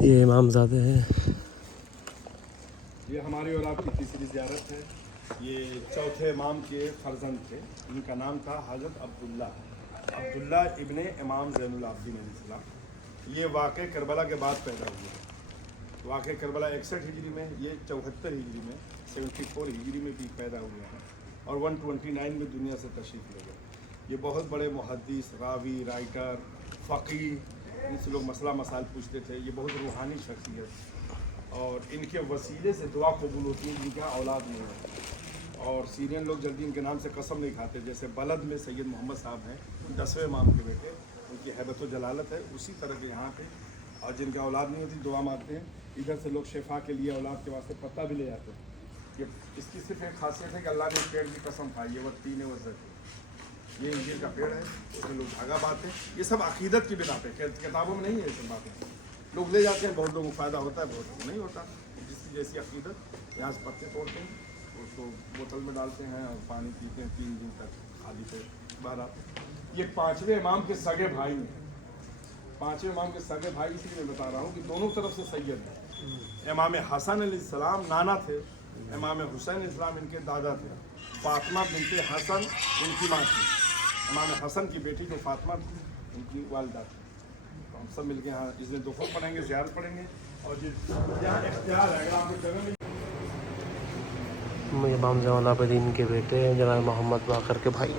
ये इमामज़ादे हैं। ये हमारी और आपकी तीसरी ज़ियारत है। ये चौथे इमाम के फर्जंद थे। इनका नाम था हज़रत अब्दुल्ला इब्ने इमाम ज़ैनुल आबिदीन अलैहिस्सलाम। ये वाक़े करबला के बाद पैदा हुए। वाक़े करबला 61 हिजरी में, ये 74 हिजरी में, 74 हिजरी में भी पैदा हुए हैं और 129 में दुनिया से तशरीफ़ ले गए। ये बहुत बड़े मुहद्दिस, रावी, राइटर, फ़क़ीह, इनसे लोग मसला मसाइल पूछते थे। ये बहुत रूहानी शख्सियत और इनके वसीले से दुआ कबूल होती है जिनका औलाद नहीं है। और सीरियन लोग जल्दी इनके नाम से कसम नहीं खाते। जैसे बलद में सैयद मोहम्मद साहब हैं, 10वें इमाम के बेटे, उनकी हैबत व जलालत है। उसी तरह के यहाँ पे और जिनका औलाद नहीं होती दुआ मांगते हैं। इधर से लोग शिफा के लिए औलाद के वास्ते पत्ता भी ले जाते हैं। ये इसकी सिर्फ एक खासियत है कि अल्लाह ने इस पेड़ की कसम खाई है, वह 3 वज़र है। ये इंजील का पेड़ है, उसमें लोग धागा बांधते हैं। ये सब अकीदत की बिना पे, किताबों में नहीं है ये सब बातें। लोग ले जाते हैं, बहुत लोगों को फ़ायदा होता है, बहुत को नहीं होता। जिसकी जैसी अकीदत, यहाँ से पत्ते तोड़ते हैं, उसको बोतल में डालते हैं और पानी पीते हैं 3 दिन तक खाली पे बाहर आते। ये 5वें इमाम के सगे भाई हैं। 5वें इमाम के सगे भाई इसलिए मैं बता रहा हूँ कि दोनों तरफ से सैयद हैं। इमाम हसन अलैहिस्सलाम नाना थे, इमाम हुसैन अलैहिस्सलाम इनके दादा थे। फातिमा बिनते हसन उनकी माँ थी। इमाम हसन की बेटी जो फातिमा थी उनकी वालिदा थी। तो हम सब मिलके यहाँ इसमें दुखों पढ़ेंगे, ज़ियारत पढ़ेंगे और यहाँ इख्तियार है अगर आपको जगह नहीं। इमाम ज़ैनुल आबिदीन के बेटे जनाब मोहम्मद बाकर के भाई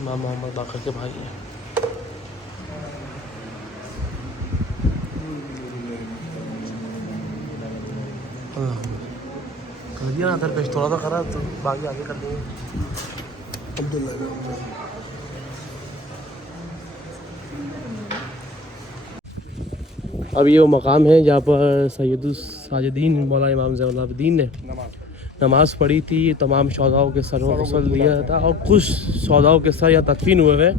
इमाम मोहम्मद बाकर के भाई हैं। कर दिया ना दरपेश, थोड़ा सा खरा तो बाकी आगे कर देंगे। अब ये वो मकाम है जहाँ पर सैयदुस साजिदीन मौला इमाम ज़ैनुल आबिदीन ने नमाज़ पढ़ी थी। तमाम शौदाओं के सरों को सल दिया था और कुछ शौदाओं के सर यहाँ तदफीन हुए हैं।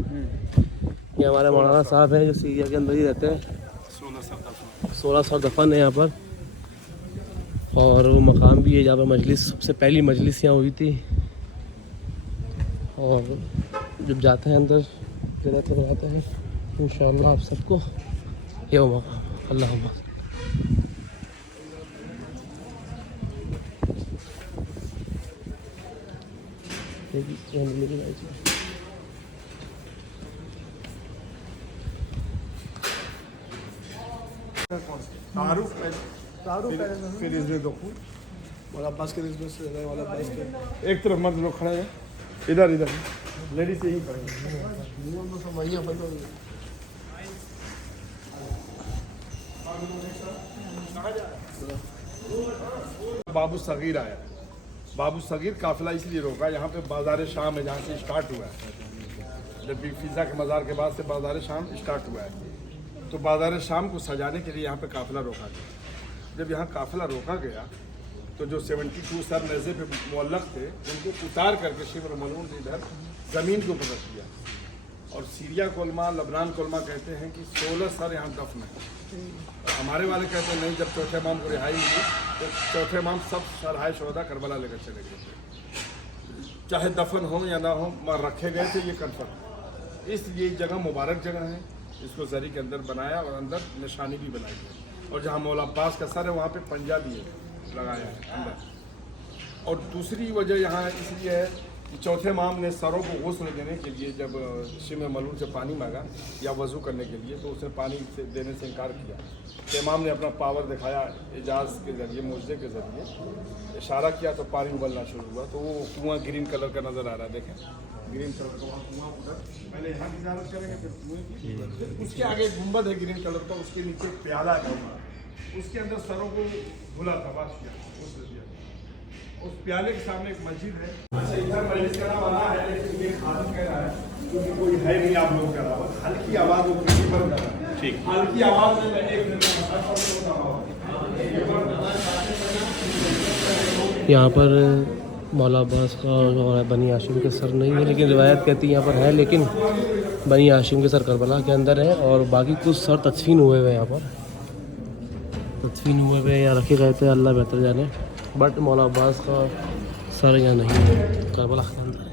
ये हमारे मौलाना साहब हैं जो सीरिया के अंदर ही रहते हैं। 16 सर दफन है यहाँ पर। और वो मकाम भी है जहाँ पर मजलिस, सबसे पहली मजलिस यहाँ हुई थी। और जब जाते हैं अंदर ज़ियारत करवाते हैं इंशाअल्लाह आप सबको। ये वो मकाम अल्लाह फिर इसमें दखूल अब्बास के एक तरफ मर्द लोग खड़े हैं, इधर इधर लेडीज से ही पड़ेंगे। बाबू सगीर आया। बाबू सगीर काफिला इसलिए रोका, यहाँ पे बाजार शाम है जहाँ से स्टार्ट हुआ है। जब भी फिजा के मज़ार के बाद से बाजार शाम स्टार्ट हुआ है, तो बाजार शाम को सजाने के लिए यहाँ पे काफिला रोका गया। जब यहाँ काफिला रोका गया तो जो 72 सर नज़े पे मुअल्लक़ थे उनको उतार करके शिब्र मलून इधर ज़मीन के ऊपर रख दिया। और सीरिया कोलमा, लबनान कोलमा कहते हैं कि 16 सर यहाँ दफन है। और हमारे वाले कहते हैं नहीं, जब चौथे इमाम को रिहाई हुई तो चौथे इमाम सब सरहाय शोहदा करबला लेकर चले गए थे। चाहे दफन हो या ना हो, वहाँ रखे गए थे, ये कन्फर्म। इसलिए जगह मुबारक जगह है। इसको जरी के अंदर बनाया और अंदर निशानी भी बनाई है। और जहाँ मौला अब्बास का सर है वहाँ पे पंजा भी लगाया है अंदर। और दूसरी वजह यहाँ इसलिए है कि चौथे इमाम ने सरों को गुस्ल देने के लिए जब शिम मलून से पानी मांगा या वज़ू करने के लिए, तो उसने पानी से देने से इनकार किया। तो इमाम ने अपना पावर दिखाया, एजाज़ के ज़रिए, मुआज़े के ज़रिए इशारा किया तो पानी उबलना शुरू हुआ। तो वो कुआँ ग्रीन कलर का नज़र आ रहा है, देखें ग्रीन कलर का वहाँ कुआँ उधर। पहले यहाँ की ज़ियारत करेंगे, फिर कुएँ की। उसके आगे गुंबद है ग्रीन कलर का, उसके नीचे प्याला है, उसके अंदर सरों को धुला था, वाश किया, उससे दिया। उस प्याले के सामने एक मस्जिद है। अच्छा, इधर मजलिस का नाम आना है, लेकिन ये खादिम कह रहा है क्योंकि कोई है नहीं आप लोग का अलावा। हल्की आवाज़ वो किसी पर कर रहा है, ठीक, हल्की आवाज़ में मैं एक मिनट यहाँ पर मौला अब्बास का और बनी हाशिम के सर नहीं है, लेकिन रिवायत कहती है यहाँ पर है, लेकिन बनी हाशिम के सर करबला के अंदर है और बाकी कुछ सर तदफीन हुए हुए हैं यहाँ पर। तो मदफीन हुए हुए या रखे गए थे, अल्लाह बेहतर जाने। बट मौला अब्बास का सर यहाँ नहीं है, करबला के अंदर है।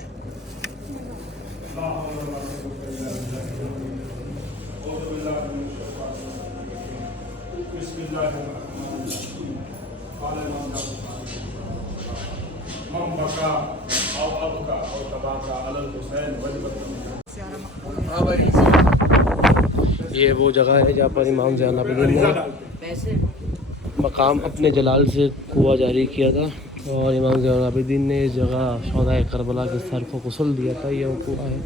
ये वो जगह है जहाँ पर इमाम ज़ैनुल आबिदीन ने मकाम अपने जलाल से कुआं जारी किया था और इमाम ज़ैनुल आबिदीन ने इस जगह शोहदाए करबला के सर को गुस्ल दिया था। ये वो कुआं है।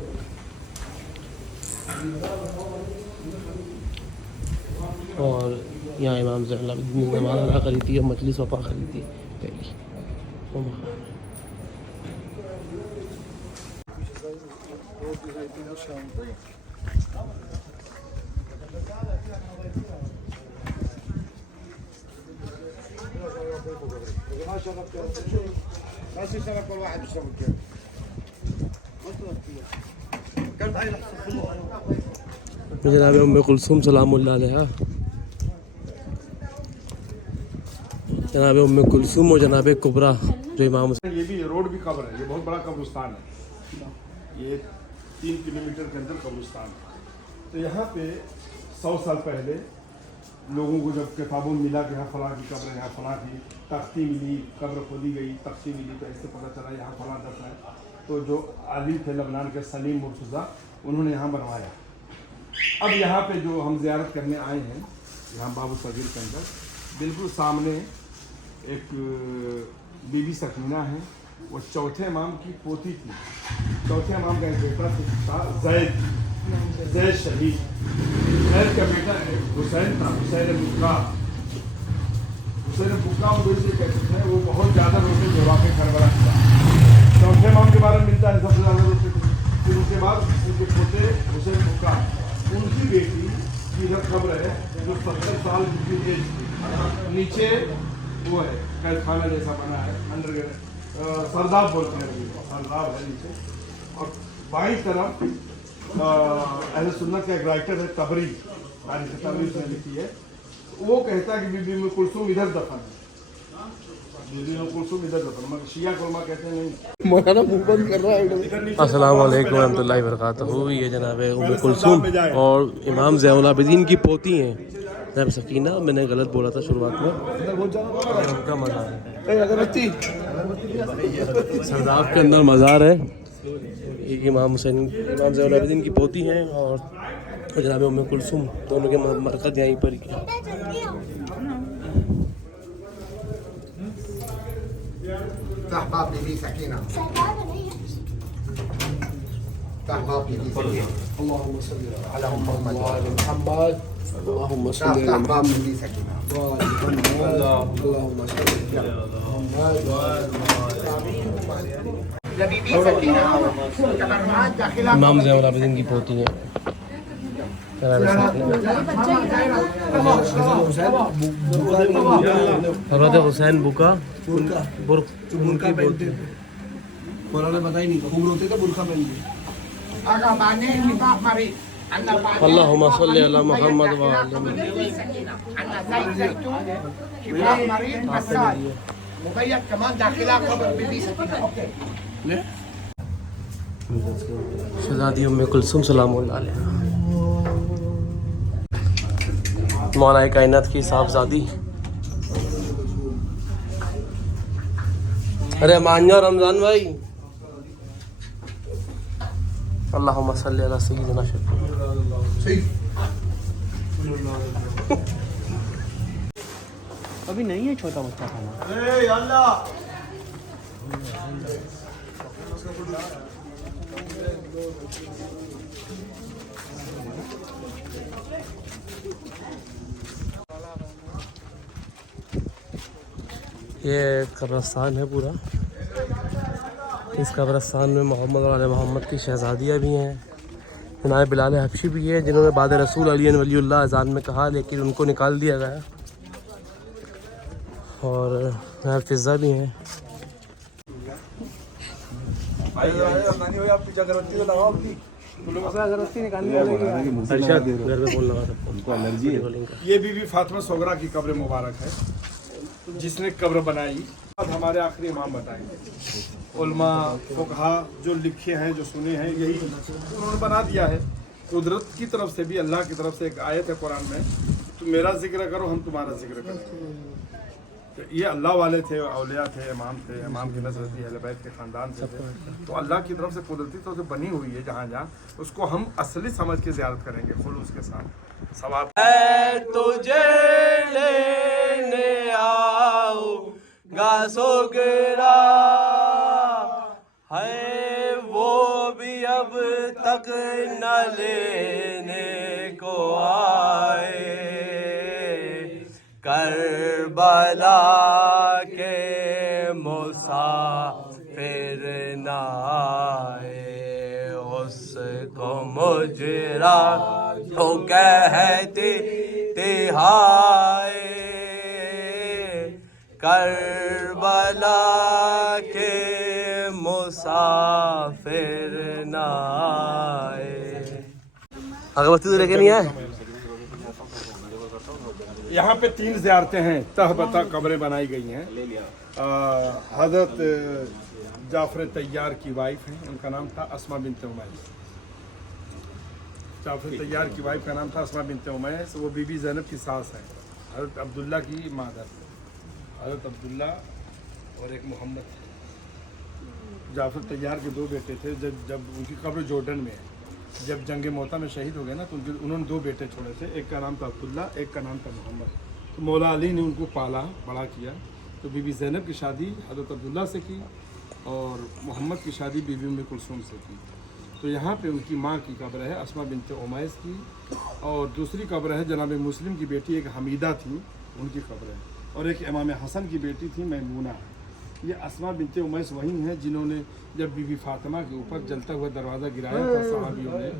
और यहाँ इमाम ज़ैनुल आबिदीन ने नमाज़ अदा करी थी और मजलिस वपा करी थी पहली। जनाब उम्मे कुलसूम सलामुल्लाह अलैहा, जनाब उम्मे कुलसूम और जनाब कुबरा जो इमाम। ये भी रोड भी कब्र है, ये बहुत बड़ा कब्रिस्तान है, ये 3 किलोमीटर के अंदर कब्रिस्तान है। तो यहाँ पे 100 साल पहले लोगों को जब किताबों में मिला कि यहाँ फलां की कब्र है, यहाँ फलां की तख्ती मिली, कब्र खोदी गई, तख्ती मिली, तो ऐसे पता चला यहाँ फलां दफन है। तो जो आलिम थे लबनान के सलीम मुर्तज़ा, उन्होंने यहाँ बनवाया। अब यहाँ पे जो हम ज़ियारत करने आए हैं, यहाँ बाबू सगीर के अंदर बिल्कुल सामने एक बीबी सकीना है, वो चौथे इमाम की पोती थी। चौथे इमाम का एक बेटा था जैद शहीद। जैद का बेटा हुसैन था, हुसैन बुक्का। हुसैन बुक्का उनको इसलिए कहते थे, वो बहुत ज़्यादा रोते थे वाक़ करबला का। चौथे इमाम के बारे में मिलता है सबसे ज़्यादा रोते थे। फिर उसके बाद उनके पोते हुसैन बुक्का, उनकी बेटी की इधर खबर है जो 70 साल की एज थी। नीचे वो है कैद खाना जैसा बना है, अंडर सरदाब बोलते हैं, सरदाब है नीचे। और बाईं तरफ अहले सुन्नत का एक राइटर है तबरी, तारीख़ तबरी उसने लिखी है। वो कहता है कि बीबी उम्मे कुलसूम इधर दफन है, बीबी उम्मे कुलसूम इधर दफन, मगर शिया कुलमा कहते हैं नहीं। मौलाना मुंह बंद कर रहा है। अस्सलाम वालेकुम रहमतुल्लाहि व बरकातहू। ये जनाब उम्मे कुलसूम और इमाम ज़ैनुल आबिदीन की पोती हैं जनाब सकीना। मैंने गलत बोला था शुरुआत में। उनका मज़ार है, सरदाब के अंदर मज़ार है। एक इमाम हुसैन, इमाम ज़ैनुल आबिदीन की पोती हैं और जनाब उम्मे कुलसूम, दोनों के मरकज़ यहीं पर ही है। तहबाब बीबी सकीना, तहबाब बीबी सकीना, अल्लाहुम्मा सल्ली अला मुहम्मद व आले मुहम्मद, अल्लाहुम्मा सल्ली अला तहबाब बीबी सकीना, अल्लाहुम्मा सल्ली अला मुहम्मद व आले मुहम्मद। बीबी सकीना इमाम ज़ैनुल आबिदीन की पोती हैं। हज़रत हुसैन बुका उनकी बोलते ने बताई नहीं, खूब रोते थे, बुरखा पहन के। अल्लाहुम्मा सल्ली अला मुहम्मद व आले शहज़ादी उम्मे कुलसूम सलामुल्लाह अलैहा, मौलाए कायनात की साहबजादी। अरे मान जाओ रमज़ान भाई। अल्लाहुम्मा सल्ली अला सय्यिदिना अभी नहीं है छोटा बच्चा खाना। ये कब्रस्तान है पूरा। इस कब्रस्तान में मोहम्मद और मोहम्मद की शहज़ादियाँ भी हैं। जनाब बिलाल हबशी भी है जिन्होंने बाद रसूल अली वलीउल्लाह अज़ान में कहा, लेकिन उनको निकाल दिया गया। और जनाब फिज़ा भी हैं। अरशद घर पे फोन लगा सबको, एलर्जी है। ये बीबी फातिमा सोगरा की कब्र मुबारक है, जिसने कब्र बनाई। अब हमारे आखिरी इमाम बताएंगे। उलमा फुकहा जो लिखे हैं, जो सुने हैं, यही उन्होंने बना दिया है। कुदरत की तरफ से भी, अल्लाह की तरफ से एक आयत है कुरान में, तुम मेरा जिक्र करो, हम तुम्हारा जिक्र करेंगे। तो ये अल्लाह वाले थे, औलिया थे, इमाम की नस्ल थी, अहले बैत के ख़ानदान से थे। तो अल्लाह की तरफ से कुदरती तौर से बनी हुई है जहाँ जहाँ, उसको हम असली समझ के ज़ियारत करेंगे खुलूस के साथ। सवाब तुझे लेने आऊंगा सोगरा, है वो भी अब तक न लेने को आए, करबला के मुसाफिर न आए, उसको मुजरा तो कहते तिहाए, करबला के मुसाफिर न आए। अगरबत्ती तो लेके नहीं आए। यहाँ पे 3 ज़ियारतें हैं, तहबता कब्रें बनाई गई हैं। हज़रत जाफ़र तैयार की वाइफ हैं, उनका नाम था अस्मा बिनते उमैस। जाफ़र तैयार की वाइफ का नाम था अस्मा बिनते उमैस। वो बीबी ज़ैनब की सास हैं, हज़रत अब्दुल्ला की मादर। हज़रत अब्दुल्ला और एक मोहम्मद थे। जाफ़र तैयार के 2 बेटे थे। जब उनकी कब्र जॉर्डन में है, जब जंग मोता में शहीद हो गए ना, तो उन्होंने 2 बेटे छोड़े थे। एक का नाम था अब्दुल्ला, एक का नाम था मोहम्मद। तो मौला अली ने उनको पाला, बड़ा किया। तो बीबी ज़ैनब की शादी हज़रत अब्दुल्ला से की और मोहम्मद की शादी बीबी उम्मे कुलसूम से की। तो यहाँ पे उनकी माँ की कब्र है, अस्मा बिनते उमैस की। और दूसरी कब्र है जनाब मुस्लिम की बेटी एक हमीदा थी, उनकी कब्र है। और एक इमाम हसन की बेटी थी मैमूना। ये अस्मा बिनते उमैस वही हैं जिन्होंने जब बीबी फातिमा के ऊपर जलता हुआ दरवाज़ा गिराया था सहाबियों ने,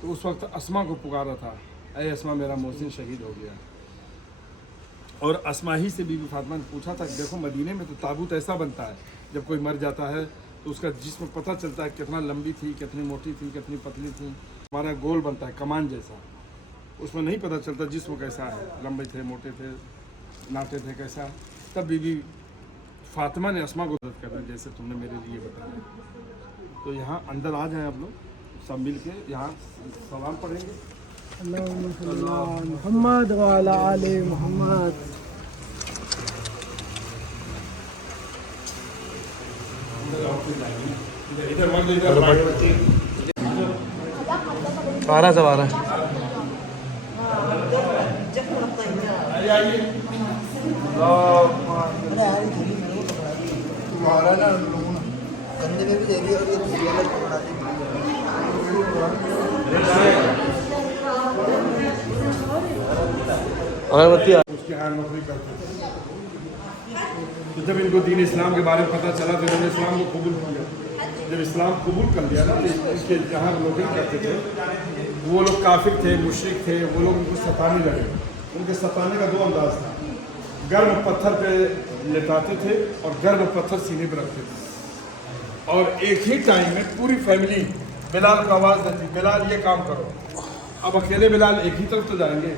तो उस वक्त अस्मा को पुकारा था, अरे अस्मा मेरा मोहसिन शहीद हो गया। और अस्मा ही से बीबी फातिमा ने पूछा था, देखो मदीने में तो ताबूत ऐसा बनता है, जब कोई मर जाता है तो उसका जिस्म पता चलता है कितना लंबी थी, कितनी मोटी थी, कितनी पतली थी। हमारा गोल बनता है कमान जैसा, उसमें नहीं पता चलता जिस्म कैसा है, लंबे थे, मोटे थे, नाटे थे, कैसा। तब बीबी फातिमा ने अस्मा को मदद करना, जैसे तुमने मेरे लिए बताया। तो यहाँ अंदर आ जाएं आप लोग सब मिल के, यहाँ सलाम पढ़ेंगे। मोहम्मद वाला आले मोहम्मद। इधर मत, इधर 12 से 12 तुम्हारा ना कंधे में भी दे रही है और ये दूसरी अलग बना दी। अगरबत्ती उसके हाथ नौकरी करते थे। तो जब इनको दीन इस्लाम के बारे में पता चला तो इन्होंने इस्लाम को कबूल किया। जब इस्लाम कबूल कर लिया ना, तो इसके जहाँ नौकरी करते थे वो लोग काफिर थे, मुशरिक थे, वो लोग उनको सताने लगे। उनके सताने का 2 अंदाज था, गर्म पत्थर पे लेटाते थे और गर्म पत्थर सीने पर रखते थे। और एक ही टाइम में पूरी फैमिली बिलाल को आवाज़ देती, बिलाल ये काम करो। अब अकेले बिलाल एक ही तरफ तो जाएंगे,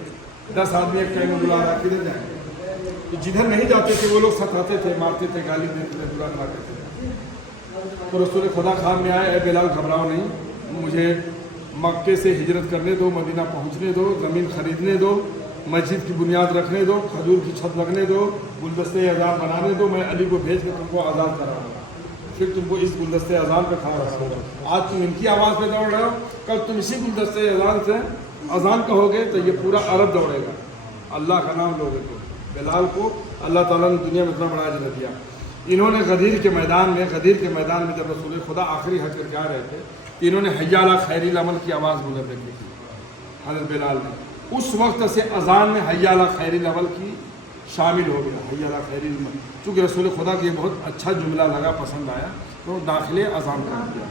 10 आदमी एक टाइम में बुला रहा, किधर जाएंगे। तो जिधर नहीं जाते थे वो लोग सताते थे, मारते थे, गाली देते थे, बुरा खाते थे। तो रसूल खुदा खान में आए, बिलाल घबराओ नहीं, मुझे मक्के से हिजरत करने दो, मदीना पहुंचने दो, ज़मीन खरीदने दो, मस्जिद की बुनियाद रखने दो, खजूर की छत लगने दो, गुलदस्ते अज़ान बनाने दो, मैं अली को भेज के तुमको आज़ाद कराऊंगा, फिर तुमको इस गुलदस्ते अज़ान पे खड़ा रखूँगा। आज तुम इनकी आवाज़ पे दौड़ रहे हो, कल तुम इसी गुलदस्ते अज़ान से अज़ान कहोगे तो ये पूरा अरब दौड़ेगा। अल्लाह का नाम लोगे तो बिलाल को अल्लाह ताला ने दुनिया में इतना बड़ा अजर दिया। इन्होंने गदीर के मैदान में जब रसूल खुदा आखिरी हज करके आ रहे थे, तो इन्होंने हय्या अला खैरिल अमल की आवाज़ बुलंद रखी थी हज़रत बिलाल ने। उस वक्त से अज़ान में हय्या अला खैरिल अमल की शामिल हो गया, हय्या अला खैरिल अमल। चूँकि रसूल खुदा के बहुत अच्छा जुमला लगा, पसंद आया, तो दाखिले अज़ान कर दिया।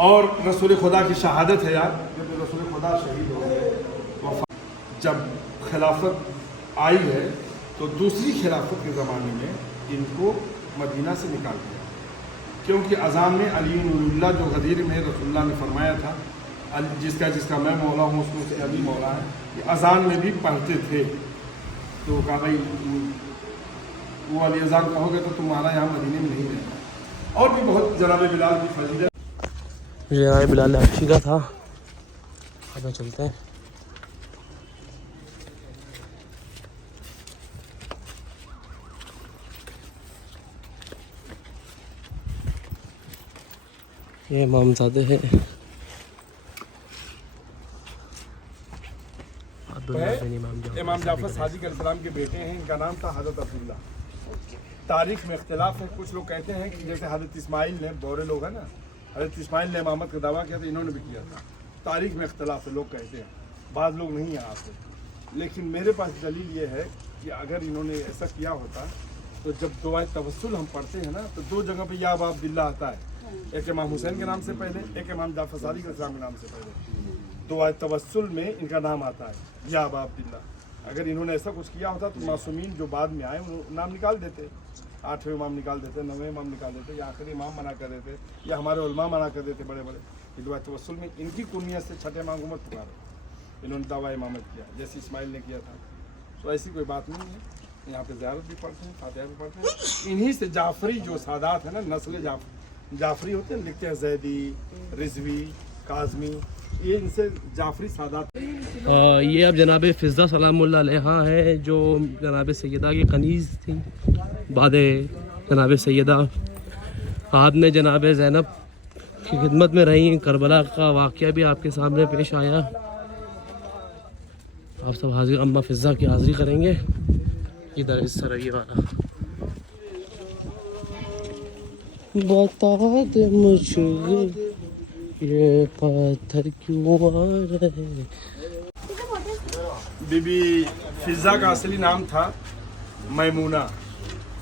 और रसूल खुदा की शहादत है यार, जब रसूल खुदा शहीद हो गए, जब खिलाफत आई है तो दूसरी खिलाफत के ज़माने में इनको मदीना से निकाल दिया। क्योंकि अजान में अली नूरुल्लाह जो गदीर में रसूलुल्लाह ने फरमाया था, जिसका जिसका मैं मौला हूँ उसमें से अली मौला है, ये अजान में भी पढ़ते थे। तो कहा भाई वो अली अजान कहोगे तो तुम्हारा यहाँ मदीने में नहीं रहेगा। और भी बहुत जनाब बिलाल की फजीलत, जनाब बिलाल हबशी का था। अब चलते हैं। ये इमामजादे हैं इमाम जाफर सादिक अलैहिस्सलाम के बेटे हैं। इनका नाम था हज़रत अब्दुल्ला। तारीख में इख्तिलाफ है, कुछ लोग कहते हैं कि जैसे हज़रत इस्माइल ने, बौरे लोग हैं ना, हज़रत इस्माइल ने इमामत का दावा किया था, इन्होंने भी किया था। तारीख में इख्तिलाफ है, लोग कहते हैं, बाद लोग नहीं यहाँ आते। लेकिन मेरे पास दलील ये है कि अगर इन्होंने ऐसा किया होता तो जब दुआए तवस्सुल हम पढ़ते हैं ना, तो दो जगह पे या अबा अब्दुल्ला आता है, एक इमाम हुसैन के नाम से पहले, एक इमाम जाफर सादिक अलैहिस्सलाम के नाम से पहले। दुआए तवस्सुल में इनका नाम आता है या अबा अब्दुल्ला। अगर इन्होंने ऐसा कुछ किया होता तो मासूमीन जो बाद में आए वो नाम निकाल देते, 8वें इमाम निकाल देते, 9वें इमाम निकाल देते, या आखिरी इमाम मना कर देते, या हमारे उलमा मना कर देते बड़े बड़े। दुआ तवस्सुल में इनकी कुनियत से छठे इमाम को मत पुकारो, इन्होंने दावा इमामत किया जैसे इस्माइल ने किया था। तो ऐसी कोई बात नहीं है। यहाँ पे ज़ियारत भी पढ़ते हैं, फातिहा भी पढ़ते हैं। इन्हीं से जाफरी जो सादात है ना, नस्ल जाफरी होते हैं, लिखते हैं जैदी, रिजवी, काज़मी, ये इनसे जाफरी सादात। ये अब जनाब फ़िज़ा सलामुल्लाह अलैहा है, जो जनाब सैयदा की कनीज़ थी बाद जनाब सैयदा। बाद में जनाब ज़ैनब की खिदमत में रही। करबला का वाक़या भी आपके सामने पेश आया। आप सब हाजिर अम्मा फ़िज़ा की हाज़िरी करेंगे। इधर इस तरह ये वाला बता दे मुझे ये पत्थर क्यों आ रहे। बीबी फ़िज़ा का असली नाम था मैमूना।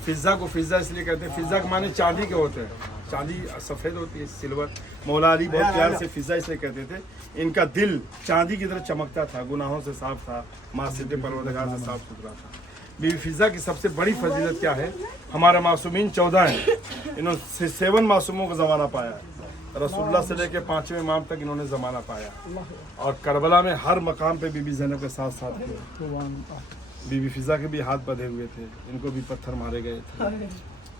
फ़िज़ा को फ़िज़ा इसलिए कहते हैं, फ़िज़ा के माने चांदी के होते हैं, चांदी सफ़ेद होती है, सिल्वर। मौला अली बहुत प्यार से फ़िज़ा इसलिए कहते थे। इनका दिल चांदी की तरह चमकता था, गुनाहों से साफ था, मासिद परवरदिगार से साफ सुथरा था। बीबी फ़िज़ा की सबसे बड़ी फजीलत क्या है, हमारा मासूमीन 14 हैं, इन्होंने 7 मासूमों को ज़माना पाया है। रसूलुल्लाह से लेकर 5वें इमाम तक इन्होंने ज़माना पाया। और करबला में हर मकाम पे बीबी ज़ैनब के साथ साथ थे। बीबी फ़िज़ा के भी हाथ बंधे हुए थे, इनको भी पत्थर मारे गए थे।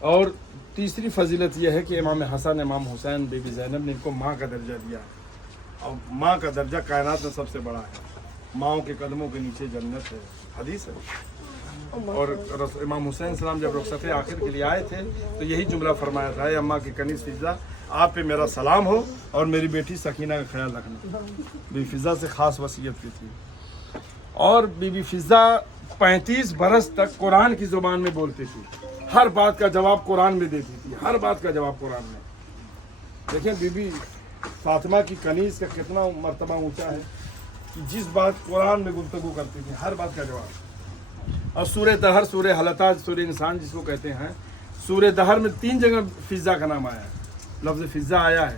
और तीसरी फजीलत यह है कि इमाम हसन, इमाम हुसैन, बीबी ज़ैनब ने इनको माँ का दर्जा दिया। और माँ का दर्जा कायनात में सबसे बड़ा है। माँओं के कदमों के नीचे जन्नत है, हदीस है। और इमाम हुसैन सलाम जब रुखसत आखिर के लिए आए थे तो यही जुमला फरमाया था, अम्मा की कनीज़ फ़िज़ा, आप पे मेरा सलाम हो और मेरी बेटी सकीना का ख्याल रखना। बीबी फ़िज़ा से ख़ास वसीयत की थी। और बीबी फ़िज़ा 35 बरस तक कुरान की ज़ुबान में बोलती थी, हर बात का जवाब कुरान में देती थी, हर बात का जवाब कुरान में। देखें बीबी फातिमा की कनीज़ का कितना मर्तबा ऊंचा है कि जिस बात कुरान में गुफ्तगू करती थी, हर बात का जवाब। और सूरह दहर, सूरह हलता, सूरह इंसान जिसको कहते हैं, सूरह दहर में 3 जगह फ़िज़ा का नाम आया है, लफ्ज़ फ़िज़ा आया है।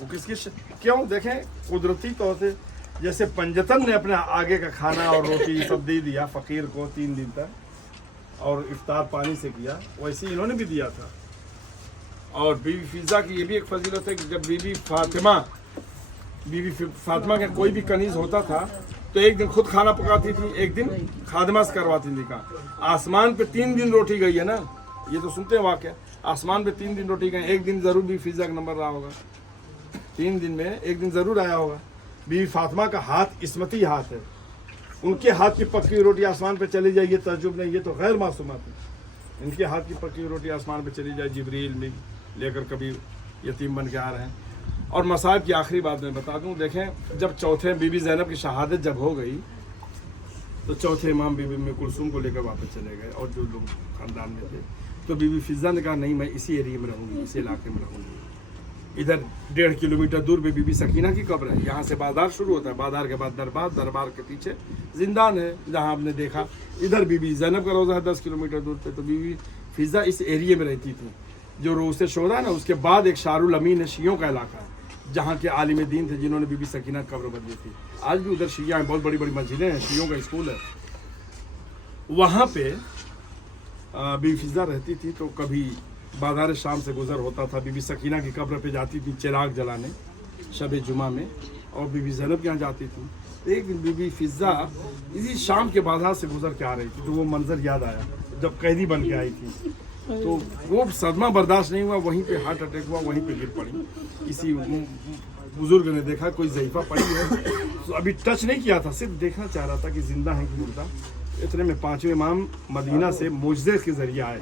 वो किसकी क्यों? देखें कुदरती तौर से, जैसे पंजतन ने अपने आगे का खाना और रोटी सब दे दिया फ़कीर को 3 दिन तक, और इफ्तार पानी से किया, वैसे इन्होंने भी दिया था। और बीबी फ़िज़ा की ये भी एक फजीलत है कि जब बीबी फातिमा के कोई भी कनीज़ होता था तो एक दिन खुद खाना पकाती थी, एक दिन खादमा से करवाती थी। कहा आसमान पे 3 दिन रोटी गई है ना, ये तो सुनते हैं वाक़या, आसमान पे 3 दिन रोटी गई, एक दिन ज़रूर बीबी फ़िज़ा का नंबर रहा होगा, 3 दिन में एक दिन ज़रूर आया होगा। बीबी फातिमा का हाथ इस्मती हाथ है, उनके हाथ की पकी रोटी आसमान पे चली जाए ये तजुब नहीं, ये तो गैर मासूमात है। इनके हाथ की पकी रोटी आसमान पे चली जाए, जिब्रील में लेकर कभी यतीम बन के आ रहे हैं। और मसाइब की आखिरी बात मैं बता दूं, देखें जब चौथे बीबी ज़ैनब की शहादत जब हो गई तो चौथे इमाम बीबी में कुलसूम को लेकर वापस चले गए, और जो लोग ख़ानदान में थे। तो बीबी फ़िज़ा ने कहा नहीं, मैं इसी एरिया में रहूँगी, इसी इलाके में रहूँगी। इधर 1.5 किलोमीटर दूर पे बीबी सकीना की कब्र है, यहाँ से बाज़ार शुरू होता है, बाज़ार के बाद दरबार, दरबार के पीछे जिंदान है जहाँ आपने देखा। इधर बीबी ज़ैनब का रोज़ा है 10 किलोमीटर दूर पे। तो बीबी फ़िज़ा इस एरिया में रहती थी। जो रोज़े शोरा है ना, उसके बाद एक शारुल अमीन है, शियों का इलाका है, जहाँ के आलिम दीन थे जिन्होंने बीबी सकीना कब्र बदली थी। आज भी उधर शिया हैं, बहुत बड़ी बड़ी मस्जिदें हैं, शियों का स्कूल है। वहाँ पे बीबी फ़िज़ा रहती थी। तो कभी बाजार शाम से गुजर होता था, बीबी सकीना की कब्र पे जाती थी चिराग जलाने शब जुमा में, और बीबी ज़ैनब के यहाँ जाती थी। एक दिन बीबी फिज़ा इसी शाम के बाजार से गुजर के आ रही थी, तो वो मंजर याद आया जब कैदी बन के आई थी। तो वो सदमा बर्दाश्त नहीं हुआ, वहीं पे हार्ट अटैक हुआ, वहीं पे गिर पड़ी। किसी बुजुर्ग ने देखा कोई ज़ईफ़ा पड़ी है, तो अभी टच नहीं किया था, सिर्फ देखना चाह रहा था कि जिंदा है कि मुर्दा। इतने में पाँचवें इमाम मदीना से मुजज़े के ज़रिए आए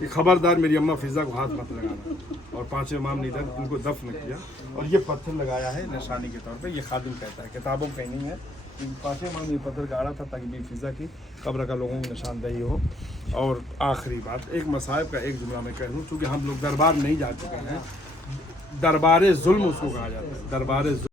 कि खबरदार मेरी अम्मा फिज़ा को हाथ मत लगाना, और पाँचवें इमाम ने इधर उनको दफन किया और ये पत्थर लगाया है निशानी के तौर पे। ये खादिम कहता है, किताबों में कहीं नहीं है, पाँचवें इमाम ने पत्थर गाड़ा था ताकि बीबी फिज़ा की कब्र का लोगों की निशानदेही हो। और आखिरी बात, एक मसाइब का एक जुमला मैं कह दूँ, चूँकि हम लोग दरबार नहीं जा चुके हैं, दरबार जुल्म उसको कहा जाता है, दरबार